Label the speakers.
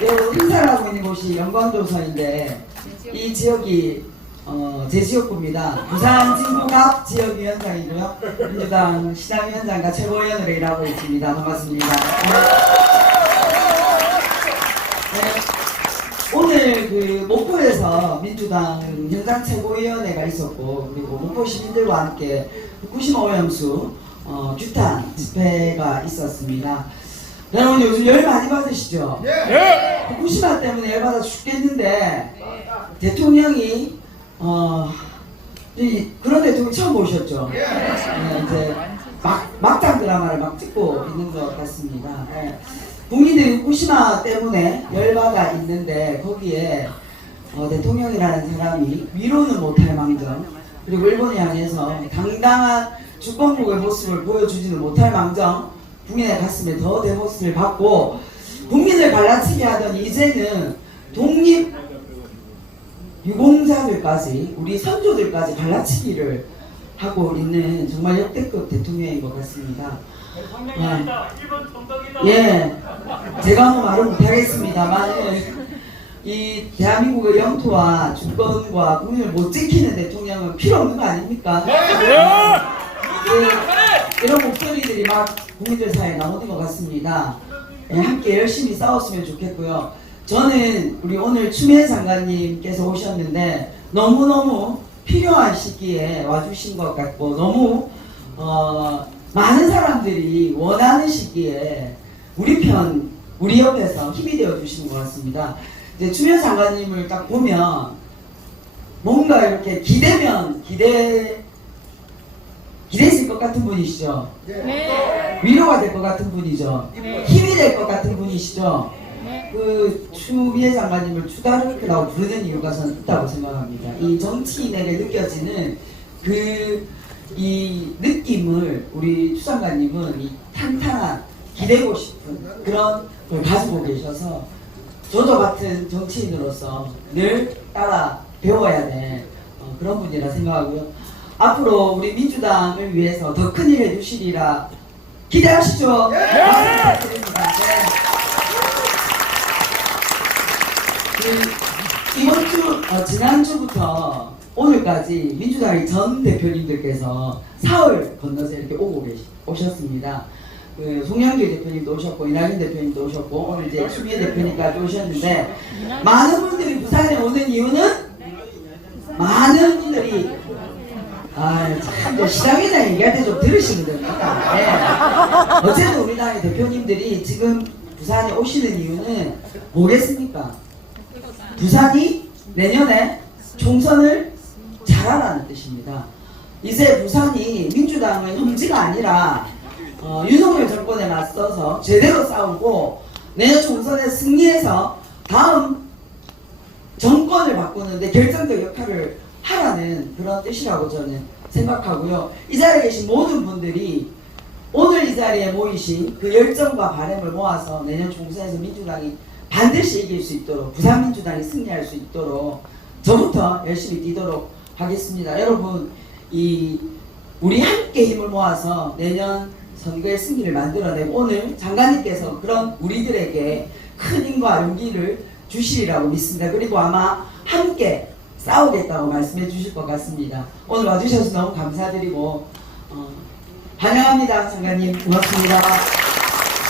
Speaker 1: 여러분 행사를 하고 있는 곳이 영광도선인데 이 지역이 어, 제 지역구입니다. 부산 진구갑 지역위원장이고요. 민주당 시당위원장과 최고위원으로 일하고 있습니다. 반갑습니다. 네. 오늘 그 목포에서 민주당 현장 최고위원회가 있었고 그리고 목포 시민들과 함께 95연수 어, 규탄 집회가 있었습니다. 여러분 요즘 열 많이 받으시죠? 후쿠시마 때문에 열 받아 죽겠는데 대통령이 어 이, 그런 대통령 처음 보셨죠? 네, 이제 막 막장 드라마를 막 찍고 있는 것 같습니다. 네. 국민들이 후쿠시마 때문에 열 받아 있는데 거기에 어, 대통령이라는 사람이 위로는 못할 망정 그리고 일본을 향해서 당당한 주권국의 모습을 보여주지는 못할 망정 국민의 가슴에 더 대못을 받고 국민을 갈라치게 하던 이제는 독립 유공자들까지 우리 선조들까지 갈라치기를 하고 있는 정말 역대급 대통령인 것 같습니다.
Speaker 2: 총독이다.
Speaker 1: 예, 제가 뭐 말을 못하겠습니다만 이 대한민국의 영토와 주권과 국민을 못 지키는 대통령은 필요 없는 거 아닙니까? 그, 이런 목소리들이 막 국민들 사이에 나오는 것 같습니다. 예, 함께 열심히 싸웠으면 좋겠고요. 저는 우리 오늘 추미애 장관님께서 오셨는데 너무너무 필요한 시기에 와주신 것 같고 너무 어, 많은 사람들이 원하는 시기에 우리 편, 우리 옆에서 힘이 되어 주시는 것 같습니다. 이제 추미애 장관님을 딱 보면 뭔가 이렇게 기대면 기대 기대실 것 같은 분이시죠. 위로가 될 것 같은 분이죠. 힘이 될 것 같은 분이시죠. 그 추미애 장관님을 추다르크라고 부르는 이유가 저는 있다고 생각합니다. 이 정치인에게 느껴지는 그 이 느낌을 우리 추 장관님은 이 탄탄한 기대고 싶은 그런 걸 가지고 계셔서 저도 같은 정치인으로서 늘 따라 배워야 될 어, 그런 분이라 생각하고요. 앞으로 우리 민주당을 위해서 더 큰 일 해주시리라 기대하시죠. 부탁드립니다. 네. 그 이번 주, 어, 지난주부터 오늘까지 민주당의 전 대표님들께서 사흘 건너서 이렇게 오고 계시, 오셨습니다. 그 송영길 대표님도 오셨고 이낙연 대표님도 오셨고 오늘 이제 추미애 대표님까지 오셨는데 많은 분들이 부산에 오는 이유는 많은 분들이 아참 저 시장회장 얘기할 때 좀 들으시면 됩니다. 네. 어쨌든 우리 당의 대표님들이 지금 부산에 오시는 이유는 뭐겠습니까? 부산이 내년에 총선을 잘하라는 뜻입니다. 이제 부산이 민주당의 혐지가 아니라 어, 윤석열 정권에 맞서서 제대로 싸우고 내년 총선에 승리해서 다음 정권을 바꾸는데 결정적 역할을 하라는 그런 뜻이라고 저는 생각하고요. 이 자리에 계신 모든 분들이 오늘 이 자리에 모이신 그 열정과 바램을 모아서 내년 총선에서 민주당이 반드시 이길 수 있도록 부산민주당이 승리할 수 있도록 저부터 열심히 뛰도록 하겠습니다. 여러분 이 우리 함께 힘을 모아서 내년 선거의 승리를 만들어내고 오늘 장관님께서 그런 우리들에게 큰 힘과 용기를 주시리라고 믿습니다. 그리고 아마 함께 싸우겠다고 말씀해 주실 것 같습니다. 오늘 와주셔서 너무 감사드리고 어, 환영합니다. 장관님 고맙습니다.